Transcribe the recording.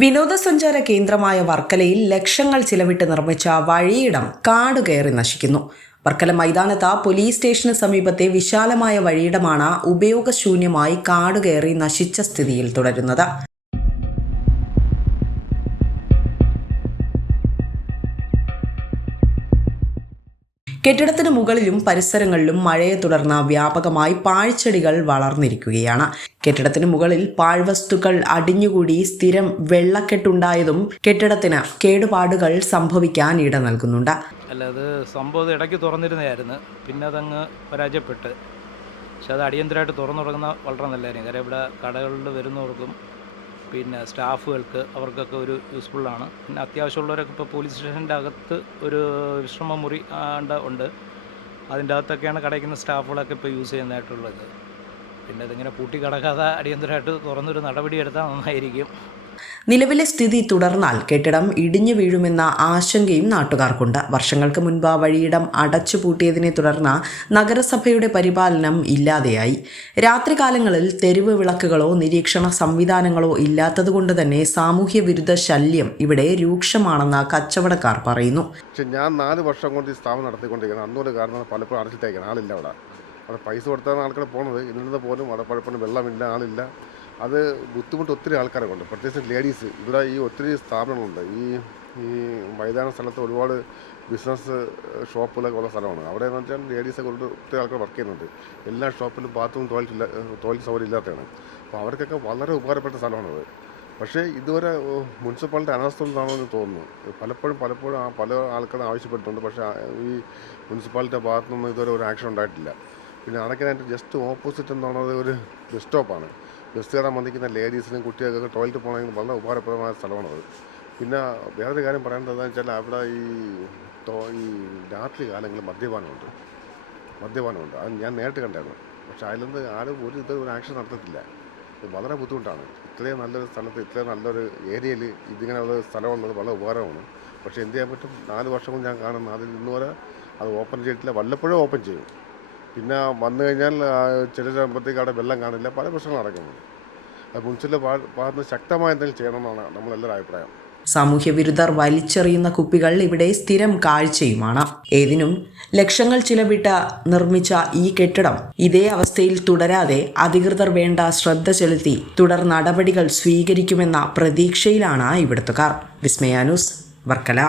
വിനോദസഞ്ചാര കേന്ദ്രമായ വർക്കലയിൽ ലക്ഷങ്ങൾ ചിലവിട്ട് നിർമ്മിച്ച വഴിയിടം കാടുകയറി നശിക്കുന്നു. വർക്കല മൈതാനത്ത് പോലീസ് സ്റ്റേഷന് സമീപത്തെ വിശാലമായ വഴിയിടമാണ് ഉപയോഗശൂന്യമായി കാടുകയറി നശിച്ച സ്ഥിതിയിൽ തുടരുന്നത്. കെട്ടിടത്തിന് മുകളിലും പരിസരങ്ങളിലും മഴയെ തുടർന്ന് വ്യാപകമായി പാഴ്ചെടികൾ വളർന്നിരിക്കുകയാണ്. കെട്ടിടത്തിന് മുകളിൽ പാഴ്വസ്തുക്കൾ അടിഞ്ഞുകൂടി സ്ഥിരം വെള്ളക്കെട്ടുണ്ടായതും കെട്ടിടത്തിന് കേടുപാടുകൾ സംഭവിക്കാൻ ഇട നൽകുന്നുണ്ട്. അത് സംഭവം ഇടയ്ക്ക് തുറന്നിരുന്നതായിരുന്നു, പിന്നെ അതങ്ങ് പരാജയപ്പെട്ട്. പക്ഷെ അത് അടിയന്തരമായിട്ട് തുറന്നു തുടങ്ങുന്ന വളരെ നല്ലതായിരുന്നു. കാര്യം ഇവിടെ കടകളിൽ വരുന്നവർക്കും പിന്നെ സ്റ്റാഫുകൾക്ക് അവർക്കൊക്കെ ഒരു യൂസ്ഫുള്ളാണ്. പിന്നെ അത്യാവശ്യമുള്ളവരൊക്കെ ഇപ്പോൾ പോലീസ് സ്റ്റേഷൻ്റെ അകത്ത് ഒരു വിശ്രമ മുറി ഉണ്ട്. അതിൻ്റെ അകത്തൊക്കെയാണ് കടയ്ക്കുന്ന സ്റ്റാഫുകളൊക്കെ ഇപ്പോൾ യൂസ് ചെയ്യുന്നതായിട്ടുള്ളത്. പിന്നെ ഇതിങ്ങനെ പൂട്ടി കിടക്കാതെ അടിയന്തരമായിട്ട് തുറന്നൊരു നടപടി എടുത്താൽ നന്നായിരിക്കും. നിലവിലെ സ്ഥിതി തുടർന്നാൽ കെട്ടിടം ഇടിഞ്ഞു വീഴുമെന്ന ആശങ്കയും നാട്ടുകാർക്കുണ്ട്. വർഷങ്ങൾക്ക് മുൻപ് വഴിയിടം അടച്ചുപൂട്ടിയതിനെ തുടർന്ന് നഗരസഭയുടെ പരിപാലനം ഇല്ലാതെയായി. രാത്രികാലങ്ങളിൽ തെരുവ് വിളക്കുകളോ നിരീക്ഷണ സംവിധാനങ്ങളോ ഇല്ലാത്തതുകൊണ്ട് തന്നെ സാമൂഹ്യ വിരുദ്ധ ശല്യം ഇവിടെ രൂക്ഷമാണെന്ന് കച്ചവടക്കാർ പറയുന്നു. ഞാൻ 4 വർഷം കൊണ്ട് ഈ സ്ഥാപനം നടത്തിക്കൊണ്ടിരിക്കുന്നത്. അന്നൊരു കാരണം പലപ്പോഴും അടച്ചിട്ടേക്കണം, ആളില്ല അവിടെ പൈസ കൊടുത്താണ് ആൾക്കാർ പോണത്. ഇന്നത് പോലും അവിടെ പലപ്പോഴും വെള്ളമില്ല, ആളില്ല. അത് ബുദ്ധിമുട്ട് ഒത്തിരി ആൾക്കാരെ കൊണ്ട്, പ്രത്യേകിച്ച് ലേഡീസ്. ഇവിടെ ഈ ഒത്തിരി സ്ഥാപനങ്ങളുണ്ട്. ഈ മൈതാന സ്ഥലത്ത് ഒരുപാട് ബിസിനസ് ഷോപ്പുകളൊക്കെ ഉള്ള സ്ഥലമാണ്. അവിടെ എന്ന് വെച്ചാൽ ലേഡീസൊക്കെ ഒത്തിരി ആൾക്കാർ വർക്ക് ചെയ്യുന്നുണ്ട്. എല്ലാ ഷോപ്പിലും ബാത്റൂം ടോയ്ലറ്റ് സൗകര്യം ഇല്ലാത്തതാണ്. അപ്പോൾ അവർക്കൊക്കെ വളരെ ഉപകാരപ്പെട്ട സ്ഥലമാണത്. പക്ഷേ ഇതുവരെ മുനിസിപ്പാലിറ്റി അനാസ്ഥയിലാണോ എന്ന് തോന്നുന്നു. പലപ്പോഴും പല ആൾക്കാരും ആവശ്യപ്പെട്ടിട്ടുണ്ട്. പക്ഷേ ഈ മുനിസിപ്പാലിറ്റിയുടെ ഭാഗത്തുനിന്ന് ഇതുവരെ ഒരു ആക്ഷൻ ഉണ്ടായിട്ടില്ല. പിന്നെ അടയ്ക്കാനായിട്ട് ജസ്റ്റ് ഓപ്പോസിറ്റ് എന്താണത് ഒരു ബസ് സ്റ്റോപ്പാണ്. ബസ് കയറാൻ വന്നിരിക്കുന്ന ലേഡീസിനും കുട്ടികൾക്കൊക്കെ ടോയ്ലറ്റ് പോകണമെങ്കിൽ വളരെ ഉപകാരപ്രദമായ സ്ഥലമാണത്. പിന്നെ വേറൊരു കാര്യം പറയേണ്ടത് എന്താണെന്ന് വെച്ചാൽ അവിടെ ഈ രാത്രി കാലങ്ങളിൽ മദ്യപാനമുണ്ട്. അത് ഞാൻ നേരിട്ട് കണ്ടായിരുന്നു. പക്ഷേ അതിലൊന്ന് ആരും ഒരു ആക്ഷൻ നടത്തത്തില്ല. വളരെ ബുദ്ധിമുട്ടാണ്. ഇത്രയും നല്ലൊരു സ്ഥലത്ത്, ഇത്രയും നല്ലൊരു ഏരിയയിൽ ഇതിങ്ങനെയുള്ള സ്ഥലമുള്ളത് വളരെ ഉപകാരമാണ്. പക്ഷേ എന്ത് ചെയ്യാൻ പറ്റും? 4 വർഷം കൊണ്ട് ഞാൻ കാണുന്നു. അതിൽ ഇന്നുവരെ അത് ഓപ്പൺ ചെയ്തിട്ടില്ല. വല്ലപ്പോഴും ഓപ്പൺ ചെയ്യും. പിന്നെ വന്നു കഴിഞ്ഞാൽ ചിലപ്പോഴത്തേക്ക് അവിടെ വെള്ളം കാണില്ല. പല പ്രശ്നങ്ങൾ നടക്കുന്നുണ്ട്. അത് മുനിസിപ്പൽ ഭാഗത്ത് ശക്തമായ എന്തെങ്കിലും ചെയ്യണമെന്നാണ് നമ്മളെല്ലാവരും അഭിപ്രായം. സാമൂഹ്യ വിരുദ്ധർ വലിച്ചെറിയുന്ന കുപ്പികൾ ഇവിടെ സ്ഥിരം കാഴ്ചയുമാണ്. ഏതിനും ലക്ഷങ്ങൾ ചിലവിട്ട് നിർമ്മിച്ച ഈ കെട്ടിടം ഇതേ അവസ്ഥയിൽ തുടരാതെ അധികൃതർ വേണ്ട ശ്രദ്ധ ചെലുത്തി തുടർ നടപടികൾ സ്വീകരിക്കുമെന്ന പ്രതീക്ഷയിലാണ് ഇവിടുത്തുകാർ. വിസ്മയ ന്യൂസ്, വർക്കല.